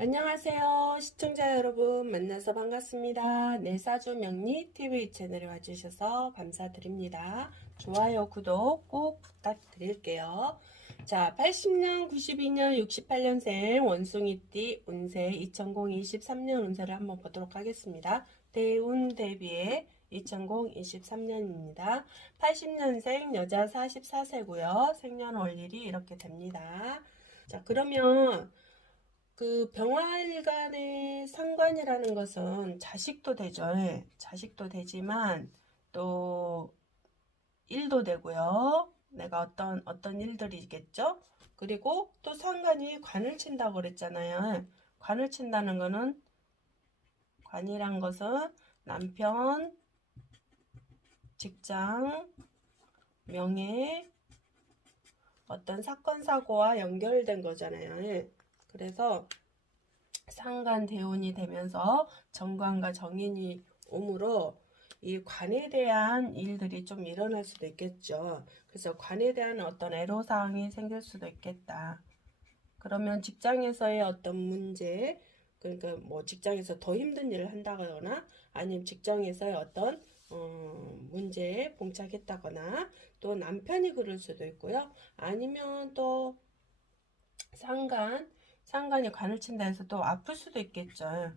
안녕하세요. 시청자 여러분 만나서 반갑습니다. 내사주 명리 TV 채널에 와주셔서 감사드립니다. 좋아요, 구독 꼭 부탁드릴게요. 자, 80년, 92년, 68년생 원숭이띠 운세 2023년 운세를 한번 보도록 하겠습니다. 대운 대비의 2023년입니다. 80년생 여자 44세고요. 생년월일이 이렇게 됩니다. 자, 그러면 그 병활간의 상관이라는 것은 자식도 되죠. 예, 자식도 되지만 또 일도 되고요. 내가 어떤 일들이겠죠. 그리고 또 상관이 관을 친다고 그랬잖아요. 예, 관을 친다는 거는 관이란 것은 남편, 직장, 명예, 어떤 사건 사고와 연결된 거잖아요. 예. 그래서 상관 대운이 되면서 정관과 정인이 오므로 이 관에 대한 일들이 좀 일어날 수도 있겠죠. 그래서 관에 대한 어떤 애로사항이 생길 수도 있겠다. 그러면 직장에서의 어떤 문제, 그러니까 뭐 직장에서 더 힘든 일을 한다거나 아니면 직장에서의 어떤 문제에 봉착했다거나 또 남편이 그럴 수도 있고요. 아니면 또 상관이 관을 친다 해서 또 아플 수도 있겠죠.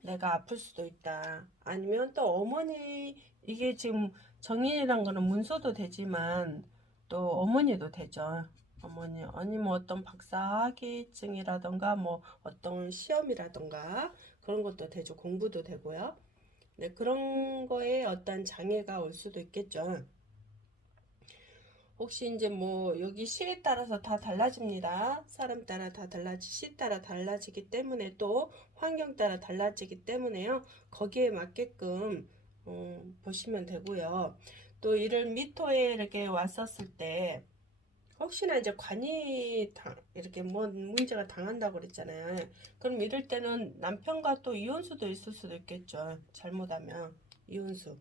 내가 아플 수도 있다. 아니면 또 어머니, 이게 지금 정인이란 거는 문서도 되지만 또 어머니도 되죠. 어머니, 아니면 어떤 박사학위증이라던가 뭐 어떤 시험이라던가 그런 것도 되죠. 공부도 되고요. 네, 그런 거에 어떤 장애가 올 수도 있겠죠. 혹시 이제 뭐 여기 시에 따라서 다 달라집니다. 사람 따라 다 시 따라 달라지기 때문에 또 환경 따라 달라지기 때문에요. 거기에 맞게끔 보시면 되고요. 또 이를 미토에 이렇게 왔었을 때 혹시나 이제 이렇게 뭐 문제가 당한다고 그랬잖아요. 그럼 이럴 때는 남편과 또 이혼수도 있을 수도 있겠죠. 잘못하면 이혼수.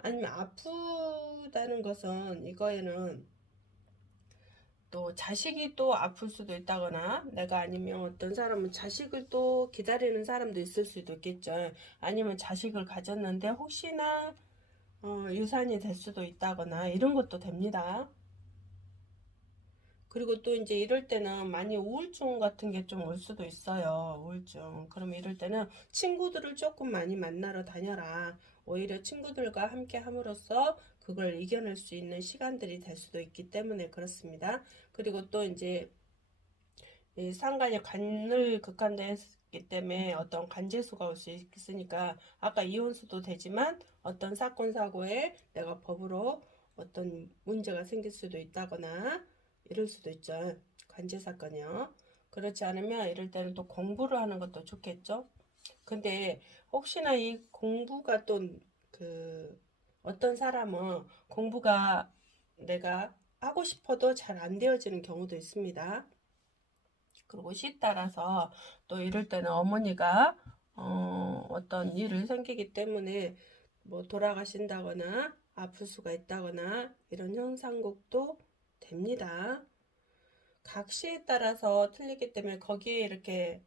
아니면 아프다는 것은 이거에는 또 자식이 또 아플 수도 있다거나 내가 아니면 어떤 사람은 자식을 또 기다리는 사람도 있을 수도 있겠죠. 아니면 자식을 가졌는데 혹시나 유산이 될 수도 있다거나 이런 것도 됩니다. 그리고 또 이제 이럴 때는 많이 우울증 같은 게 좀 올 수도 있어요. 우울증. 그럼 이럴 때는 친구들을 조금 많이 만나러 다녀라. 오히려 친구들과 함께 함으로써 그걸 이겨낼 수 있는 시간들이 될 수도 있기 때문에 그렇습니다. 그리고 또 이제 이 상관이 간을 극한했기 때문에 어떤 간재수가 올 수 있으니까 아까 이혼수도 되지만 어떤 사건 사고에 내가 법으로 어떤 문제가 생길 수도 있다거나 이럴 수도 있죠. 관제 사건이요. 그렇지 않으면 이럴 때는 또 공부를 하는 것도 좋겠죠. 근데 혹시나 이 공부가 또 그 어떤 사람은 공부가 내가 하고 싶어도 잘 안 되어지는 경우도 있습니다. 그리고 시 따라서 또 이럴 때는 어머니가 어떤 일을 생기기 때문에 뭐 돌아가신다거나 아플 수가 있다거나 이런 현상국도 됩니다. 각 시에 따라서 틀리기 때문에 거기에 이렇게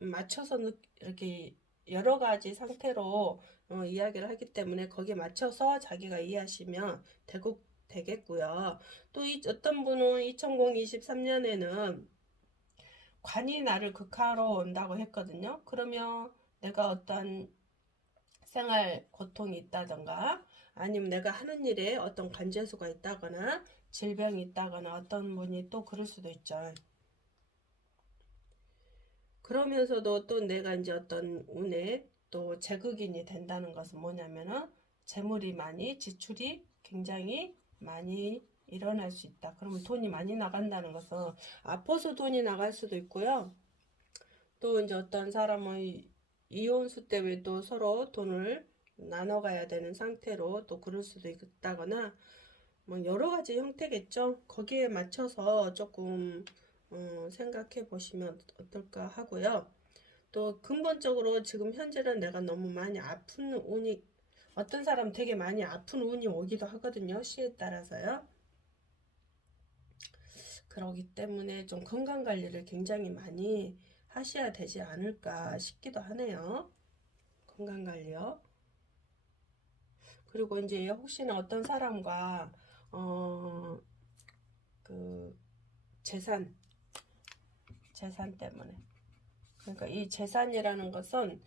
맞춰서 이렇게 여러 가지 상태로 이야기를 하기 때문에 거기에 맞춰서 자기가 이해하시면 되겠고요. 또 어떤 분은 2023년에는 관이 나를 극하러 온다고 했거든요. 그러면 내가 어떤 생활 고통이 있다던가 아니면 내가 하는 일에 어떤 관제수가 있다거나 질병이 있다거나 어떤 분이 또 그럴 수도 있죠. 그러면서도 또 내가 이제 어떤 운에 또 제극인이 된다는 것은 뭐냐면은 재물이 많이 지출이 굉장히 많이 일어날 수 있다. 그러면 돈이 많이 나간다는 것은 아파서 돈이 나갈 수도 있고요. 또 이제 어떤 사람은 이혼수 때문에 또 서로 돈을 나눠 가야 되는 상태로 또 그럴 수도 있다거나 뭐 여러 가지 형태겠죠. 거기에 맞춰서 조금 생각해 보시면 어떨까 하고요. 또 근본적으로 지금 현재는 내가 너무 많이 아픈 운이 어떤 사람 되게 많이 아픈 운이 오기도 하거든요. 시에 따라서요. 그러기 때문에 좀 건강 관리를 굉장히 많이 하셔야 되지 않을까 싶기도 하네요. 건강 관리요. 그리고 이제 혹시나 어떤 사람과 어, 그 재산 때문에, 그러니까 이 재산이라는 것은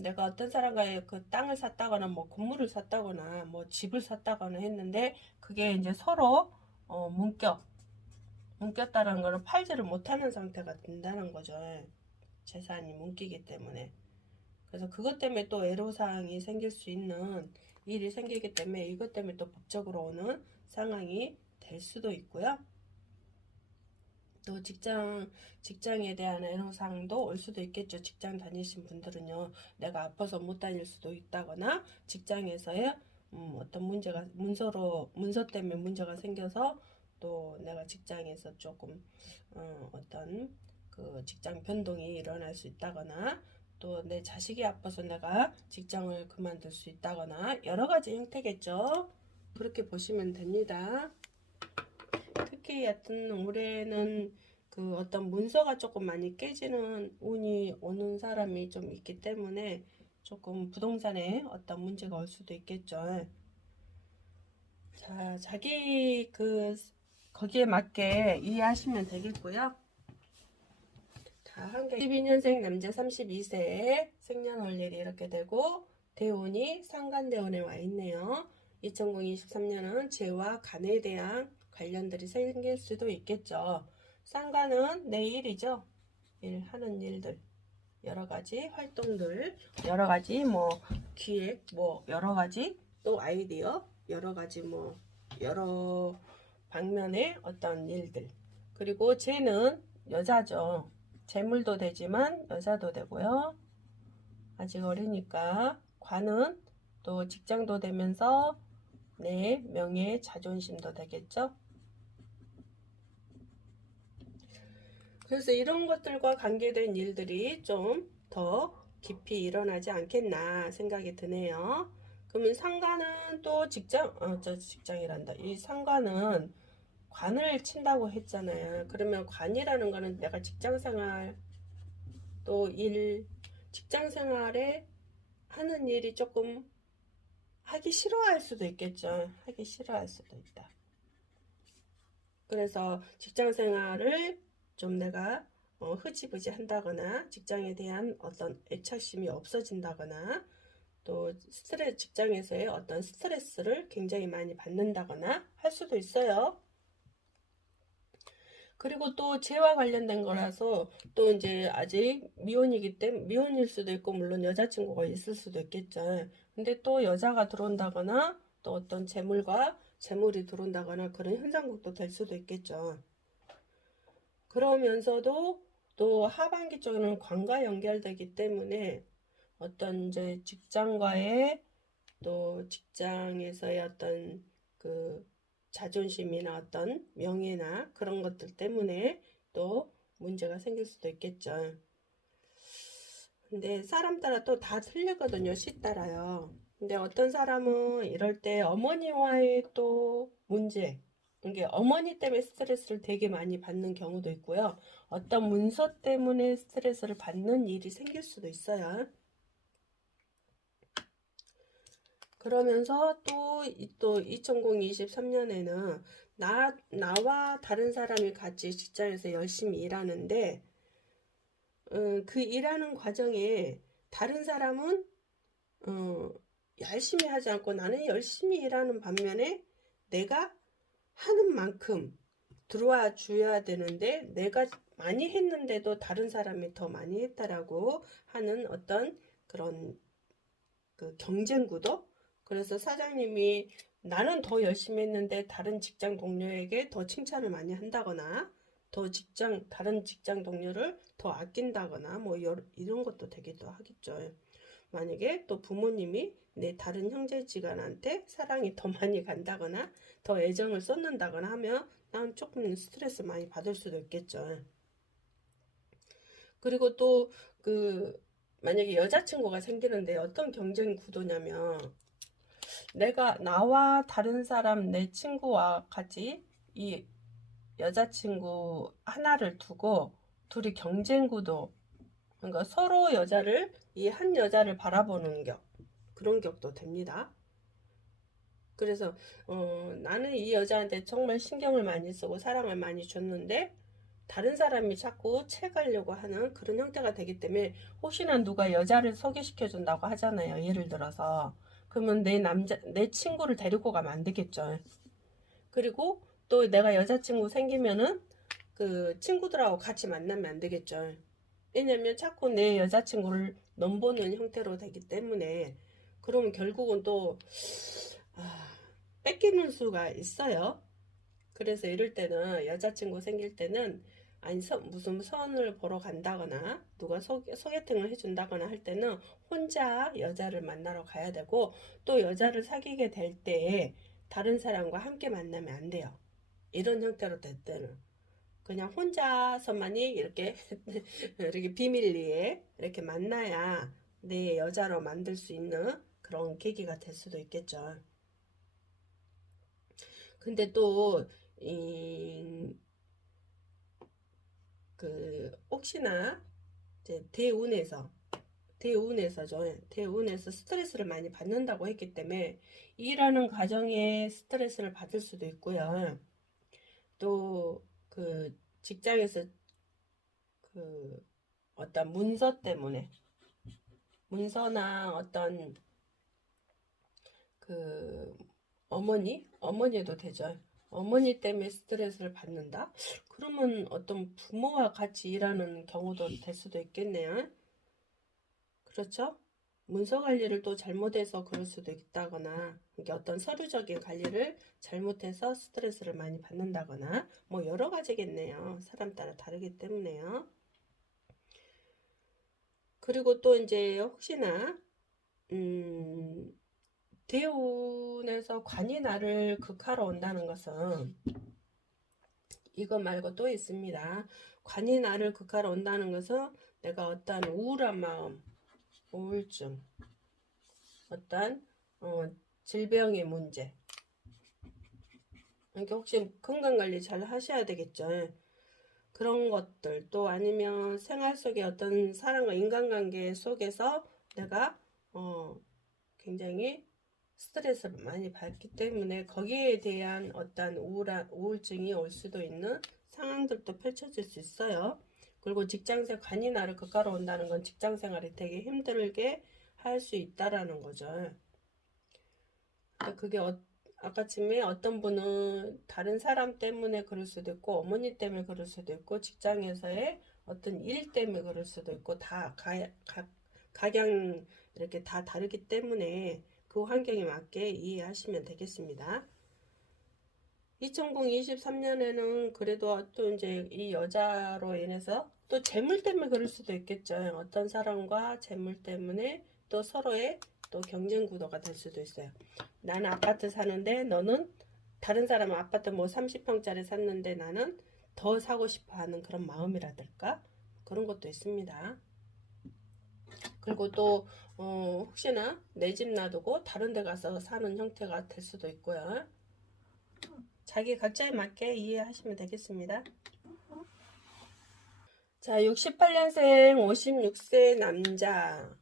내가 어떤 사람과의 그 땅을 샀다거나 뭐 건물을 샀다거나 뭐 집을 샀다거나 했는데 그게 이제 서로 문꼈다는 거는 팔지를 못하는 상태가 된다는 거죠. 재산이 문기기 때문에. 그래서 그것 때문에 또 애로사항이 생길 수 있는 일이 생기기 때문에 이것 때문에 또 법적으로 오는 상황이 될 수도 있고요. 또 직장에 대한 애로사항도 올 수도 있겠죠. 직장 다니신 분들은요, 내가 아파서 못 다닐 수도 있다거나 직장에서의 어떤 문제가 문서 때문에 문제가 생겨서 또 내가 직장에서 조금 어떤 그 직장 변동이 일어날 수 있다거나 또 내 자식이 아파서 내가 직장을 그만둘 수 있다거나 여러 가지 형태겠죠. 그렇게 보시면 됩니다. 특히 하여튼 올해는 그 어떤 문서가 조금 많이 깨지는 운이 오는 사람이 좀 있기 때문에 조금 부동산에 어떤 문제가 올 수도 있겠죠. 자, 자기 거기에 맞게 이해하시면 되겠고요. 자, 한개 12년생 남자 32세 생년월일이 이렇게 되고 대운이 상간대운에 와 있네요. 2023년은 재와 간에 대한 관련들이 생길 수도 있겠죠. 상관은 내일이죠. 하는 일들, 여러 가지 활동들, 여러 가지 뭐 기획, 뭐 여러 가지 또 아이디어, 여러 가지 뭐 여러 방면의 어떤 일들. 그리고 쟤는 여자죠. 재물도 되지만 여자도 되고요. 아직 어리니까 관은 또 직장도 되면서 내 명예 자존심도 되겠죠. 그래서 이런 것들과 관계된 일들이 좀 더 깊이 일어나지 않겠나 생각이 드네요. 그러면 상관은 또 직장이란다. 이 상관은 관을 친다고 했잖아요. 그러면 관이라는 거는 내가 직장생활 또 직장생활에 하는 일이 조금 하기 싫어할 수도 있겠죠. 하기 싫어할 수도 있다. 그래서 직장생활을 좀 내가 흐지부지 한다거나 직장에 대한 어떤 애착심이 없어진다거나 또 직장에서의 어떤 스트레스를 굉장히 많이 받는다거나 할 수도 있어요. 그리고 또 재와 관련된 거라서 또 이제 아직 미혼이기 때문에 미혼일 수도 있고 물론 여자친구가 있을 수도 있겠죠. 근데 또 여자가 들어온다거나 또 어떤 재물이 들어온다거나 그런 현상국도 될 수도 있겠죠. 그러면서도 또 하반기 쪽에는 관과 연결되기 때문에 어떤 이제 직장과의 또 직장에서의 어떤 그 자존심이나 어떤 명예나 그런 것들 때문에 또 문제가 생길 수도 있겠죠. 근데 사람 따라 또 다 틀리거든요. 시 따라요. 근데 어떤 사람은 이럴 때 어머니와의 또 문제, 이게 어머니 때문에 스트레스를 되게 많이 받는 경우도 있고요. 어떤 문서 때문에 스트레스를 받는 일이 생길 수도 있어요. 그러면서 또 2023년에는 나와 다른 사람이 같이 직장에서 열심히 일하는데 그 일하는 과정에 다른 사람은 열심히 하지 않고 나는 열심히 일하는 반면에 내가 하는 만큼 들어와 줘야 되는데 내가 많이 했는데도 다른 사람이 더 많이 했다라고 하는 어떤 그런 그 경쟁 구도. 그래서 사장님이 나는 더 열심히 했는데 다른 직장 동료에게 더 칭찬을 많이 한다거나 다른 직장 동료를 더 아낀다거나 뭐 이런 것도 되기도 하겠죠. 만약에 또 부모님이 내 다른 형제지간한테 사랑이 더 많이 간다거나 더 애정을 쏟는다거나 하면 난 조금 스트레스 많이 받을 수도 있겠죠. 그리고 또 만약에 여자친구가 생기는데 어떤 경쟁 구도냐면 나와 다른 사람 내 친구와 같이 여자친구 하나를 두고 둘이 경쟁 구도, 그러니까 서로 여자를, 이 한 여자를 바라보는 격, 그런 격도 됩니다. 그래서 나는 이 여자한테 정말 신경을 많이 쓰고 사랑을 많이 줬는데 다른 사람이 자꾸 채가려고 하는 그런 형태가 되기 때문에, 혹시나 누가 여자를 소개시켜 준다고 하잖아요. 예를 들어서 그러면 내 친구를 데리고 가면 안 되겠죠. 그리고 또 내가 여자친구 생기면은 그 친구들하고 같이 만나면 안 되겠죠. 왜냐면 자꾸 내 여자친구를 넘보는 형태로 되기 때문에, 그러면 결국은 또 아, 뺏기는 수가 있어요. 그래서 이럴 때는, 여자친구 생길 때는, 아니 무슨 선을 보러 간다거나 누가 소개팅을 해준다거나 할 때는 혼자 여자를 만나러 가야 되고, 또 여자를 사귀게 될 때 다른 사람과 함께 만나면 안 돼요. 이런 형태로 될 때는 그냥 혼자서만이 이렇게 이렇게 비밀리에 이렇게 만나야 내 여자로 만들 수 있는 그런 계기가 될 수도 있겠죠. 근데 또, 혹시나, 이제 대운에서 스트레스를 많이 받는다고 했기 때문에, 일하는 과정에 스트레스를 받을 수도 있고요. 또, 직장에서 그, 어떤 문서나 어떤 그 어머니도 되죠. 어머니 때문에 스트레스를 받는다? 그러면 어떤 부모와 같이 일하는 경우도 될 수도 있겠네요. 그렇죠? 문서 관리를 또 잘못해서 그럴 수도 있다거나, 이게 어떤 서류적인 관리를 잘못해서 스트레스를 많이 받는다거나, 뭐 여러 가지겠네요. 사람 따라 다르기 때문에요. 그리고 또 이제 혹시나 대운에서 관이 나를 극하러 온다는 것은, 이거 말고 또 있습니다. 관이 나를 극하러 온다는 것은 내가 어떤 우울한 마음, 우울증, 어떤 질병의 문제, 그러니까 혹시 건강관리 잘 하셔야 되겠죠. 그런 것들, 또 아니면 생활 속에 어떤 사람과 인간관계 속에서 내가 굉장히 스트레스를 많이 받기 때문에 거기에 대한 어떤 우울증이 올 수도 있는 상황들도 펼쳐질 수 있어요. 그리고 직장생 관이 나를 극하러 온다는 건 직장생활이 되게 힘들게 할 수 있다라는 거죠. 그러니까 그게 아까쯤에 어떤 분은 다른 사람 때문에 그럴 수도 있고, 어머니 때문에 그럴 수도 있고, 직장에서의 어떤 일 때문에 그럴 수도 있고, 다 각양 이렇게 다 다르기 때문에 그 환경에 맞게 이해하시면 되겠습니다. 2023년에는 그래도 또 이제 이 여자로 인해서 또 재물 때문에 그럴 수도 있겠죠. 어떤 사람과 재물 때문에 또 서로의 또 경쟁 구도가 될 수도 있어요. 나는 아파트 사는데 너는, 다른 사람은 아파트 뭐 30평짜리 샀는데 나는 더 사고 싶어 하는 그런 마음이라든가 그런 것도 있습니다. 그리고 또 혹시나 내 집 놔두고 다른 데 가서 사는 형태가 될 수도 있고요. 자기 각자에 맞게 이해하시면 되겠습니다. 자, 68년생 56세 남자.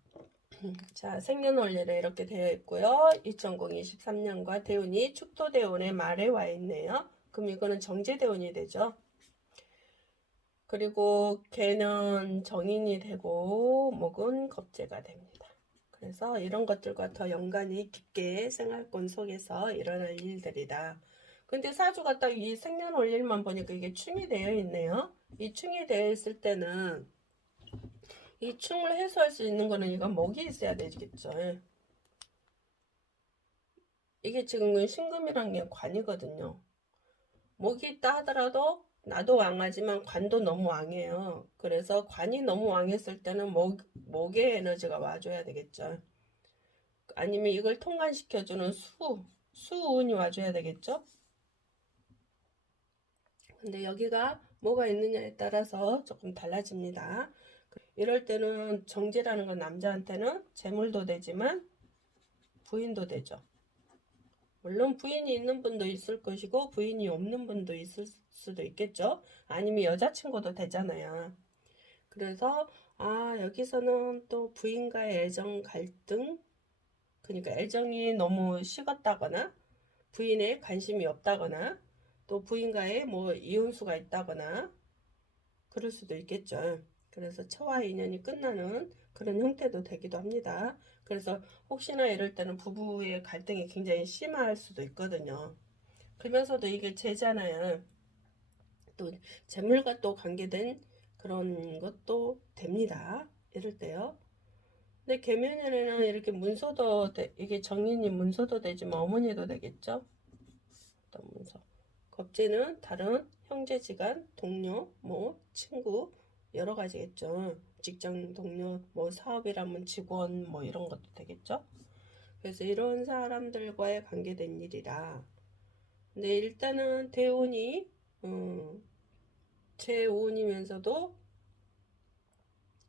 자, 생년월일에 이렇게 되어 있고요. 2023년과 대운이 축토대운의 말에 와 있네요. 그럼 이거는 정제대운이 되죠. 그리고 개는 정인이 되고 목은 겁재가 됩니다. 그래서 이런 것들과 더 연관이 깊게 생활권 속에서 일어날 일들이다. 근데 사주가 딱 이 생년월일만 보니까 이게 충이 되어 있네요. 이 충이 되어 있을 때는 이 충을 해소할 수 있는 거는 이건 목이 있어야 되겠죠. 이게 지금 신금이란 게 관이거든요. 목이 있다 하더라도 나도 왕하지만 관도 너무 왕해요. 그래서 관이 너무 왕했을 때는 목의 에너지가 와줘야 되겠죠. 아니면 이걸 통관시켜주는 수운이 와줘야 되겠죠. 근데 여기가 뭐가 있느냐에 따라서 조금 달라집니다. 이럴 때는 정제라는 건 남자한테는 재물도 되지만 부인도 되죠. 물론 부인이 있는 분도 있을 것이고 부인이 없는 분도 있을 수도 있겠죠. 아니면 여자친구도 되잖아요. 그래서 여기서는 또 부인과의 애정 갈등, 그러니까 애정이 너무 식었다거나 부인에 관심이 없다거나 또 부인과의 뭐 이혼수가 있다거나 그럴 수도 있겠죠. 그래서 처와 인연이 끝나는 그런 형태도 되기도 합니다. 그래서 혹시나 이럴 때는 부부의 갈등이 굉장히 심할 수도 있거든요. 그러면서도 이게 재잖아요. 또 재물과 또 관계된 그런 것도 됩니다. 이럴 때요. 근데 계면에는 이렇게 문서도 이게 정인이 문서도 되지만 어머니도 되겠죠. 어떤 문서. 겁재는 다른 형제지간, 동료, 뭐 친구 여러 가지겠죠. 직장 동료, 뭐 사업이라면 직원 뭐 이런 것도 되겠죠. 그래서 이런 사람들과의 관계된 일이라. 근데 일단은 대운이 재운이면서도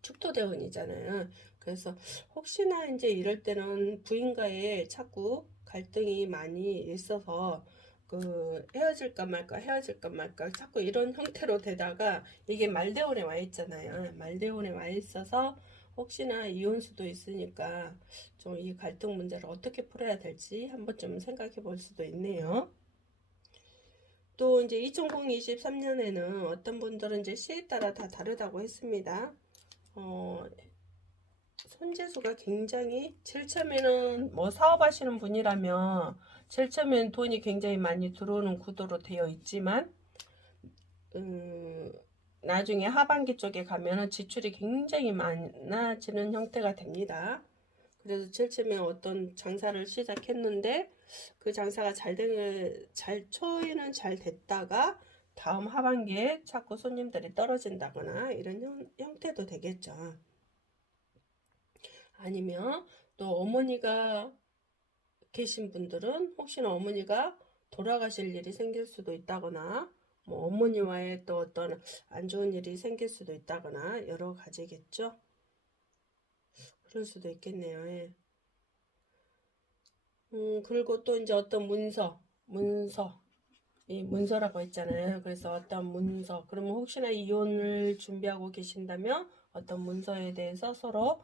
축토대운이잖아요. 그래서 혹시나 이제 이럴 때는 부인과의 자꾸 갈등이 많이 있어서 그 헤어질까 말까 자꾸 이런 형태로 되다가 이게 말대운에 와 있잖아요. 말대운에 와 있어서 혹시나 이혼수도 있으니까 좀 이 갈등 문제를 어떻게 풀어야 될지 한번 좀 생각해 볼 수도 있네요. 또 이제 2023년에는 어떤 분들은 이제 시에 따라 다 다르다고 했습니다. 손재수가 굉장히 제일 처음에는 뭐 사업하시는 분이라면 제일 처음엔 돈이 굉장히 많이 들어오는 구도로 되어 있지만 나중에 하반기 쪽에 가면은 지출이 굉장히 많아지는 형태가 됩니다. 그래서 제일 처음에 어떤 장사를 시작했는데 그 장사가 초에는 잘 됐다가 다음 하반기에 자꾸 손님들이 떨어진다거나 이런 형태도 되겠죠. 아니면 또 어머니가 계신 분들은 혹시나 어머니가 돌아가실 일이 생길 수도 있다거나 뭐 어머니와의 또 어떤 안 좋은 일이 생길 수도 있다거나 여러 가지겠죠. 그럴 수도 있겠네요. 예. 그리고 또 이제 어떤 이 문서라고 했잖아요. 그래서 어떤 문서, 그러면 혹시나 이혼을 준비하고 계신다면 어떤 문서에 대해서 서로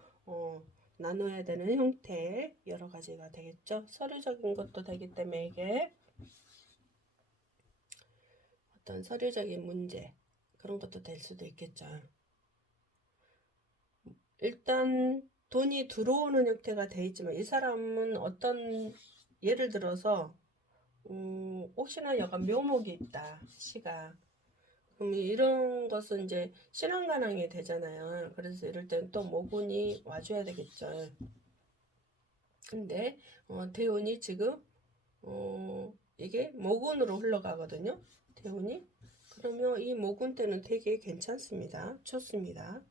나눠야 되는 형태 여러 가지가 되겠죠. 서류적인 것도 되기 때문에 이게 어떤 서류적인 문제 그런 것도 될 수도 있겠죠. 일단 돈이 들어오는 형태가 돼 있지만 이 사람은 어떤 예를 들어서 혹시나 약간 묘목이 있다 시가 그럼 이런 것은 이제 신앙관항이 되잖아요. 그래서 이럴 때는 또 모군이 와줘야 되겠죠. 근데 대운이 지금 이게 모군으로 흘러가거든요. 대운이. 그러면 이 모군 때는 되게 괜찮습니다. 좋습니다.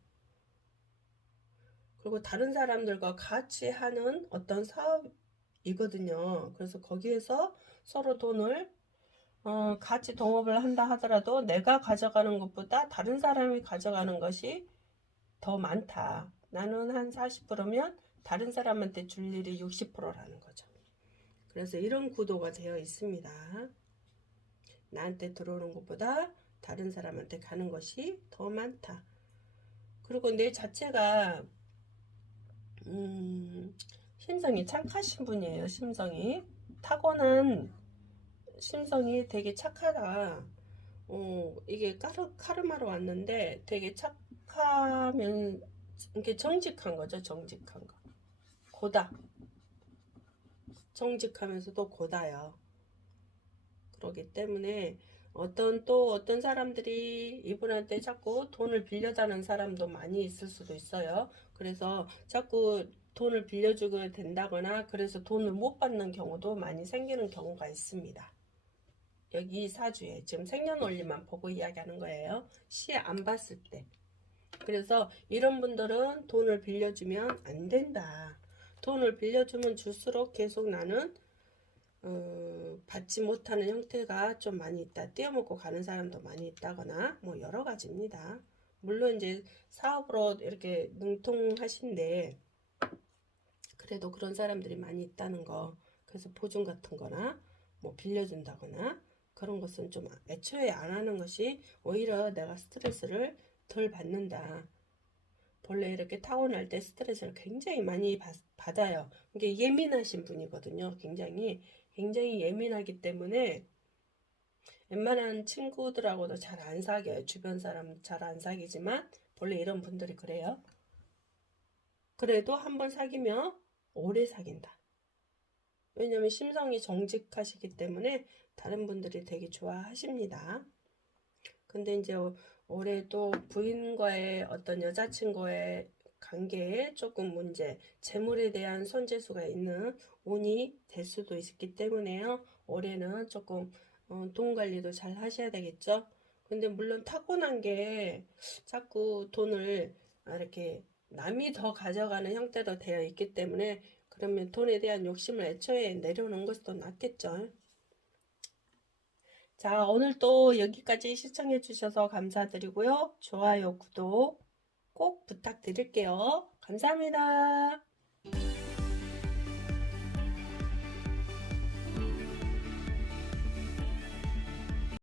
그리고 다른 사람들과 같이 하는 어떤 사업이거든요. 그래서 거기에서 서로 돈을 같이 동업을 한다 하더라도 내가 가져가는 것보다 다른 사람이 가져가는 것이 더 많다. 나는 한 40%면 다른 사람한테 줄 일이 60%라는 거죠. 그래서 이런 구도가 되어 있습니다. 나한테 들어오는 것보다 다른 사람한테 가는 것이 더 많다. 그리고 내 자체가 심성이 착하신 분이에요. 심성이 타고난 심성이 되게 착하다. 이게 카르마로 왔는데 되게 착하면 이게 정직한 거죠. 정직한 거. 고다. 정직하면서도 고다요. 그러기 때문에 어떤 사람들이 이분한테 자꾸 돈을 빌려자는 사람도 많이 있을 수도 있어요. 그래서 자꾸 돈을 빌려주게 된다거나 그래서 돈을 못 받는 경우도 많이 생기는 경우가 있습니다. 여기 사주에 지금 생년월일만 보고 이야기하는 거예요. 시에 안 봤을 때. 그래서 이런 분들은 돈을 빌려주면 안 된다. 돈을 빌려주면 줄수록 계속 나는 받지 못하는 형태가 좀 많이 있다. 떼어먹고 가는 사람도 많이 있다거나 뭐 여러 가지입니다. 물론 이제 사업으로 이렇게 능통하신데 그래도 그런 사람들이 많이 있다는 거. 그래서 보증 같은 거나 뭐 빌려준다거나 그런 것은 좀 애초에 안 하는 것이 오히려 내가 스트레스를 덜 받는다. 본래 이렇게 타고날 때 스트레스를 굉장히 많이 받아요. 이게 예민하신 분이거든요. 굉장히 예민하기 때문에 웬만한 친구들하고도 잘 안 사귀어요. 주변 사람 잘 안 사귀지만 본래 이런 분들이 그래요. 그래도 한번 사귀면 오래 사귄다. 왜냐면 심성이 정직하시기 때문에 다른 분들이 되게 좋아하십니다. 근데 이제 올해 또 부인과의 어떤 여자친구의 관계에 조금 문제, 재물에 대한 손재수가 있는 운이 될 수도 있기 때문에요. 올해는 조금 돈 관리도 잘 하셔야 되겠죠. 근데 물론 타고난 게 자꾸 돈을 이렇게 남이 더 가져가는 형태로 되어 있기 때문에 그러면 돈에 대한 욕심을 애초에 내려놓은 것이 더 낫겠죠. 자, 오늘 또 여기까지 시청해 주셔서 감사드리고요. 좋아요, 구독 꼭 부탁드릴게요. 감사합니다.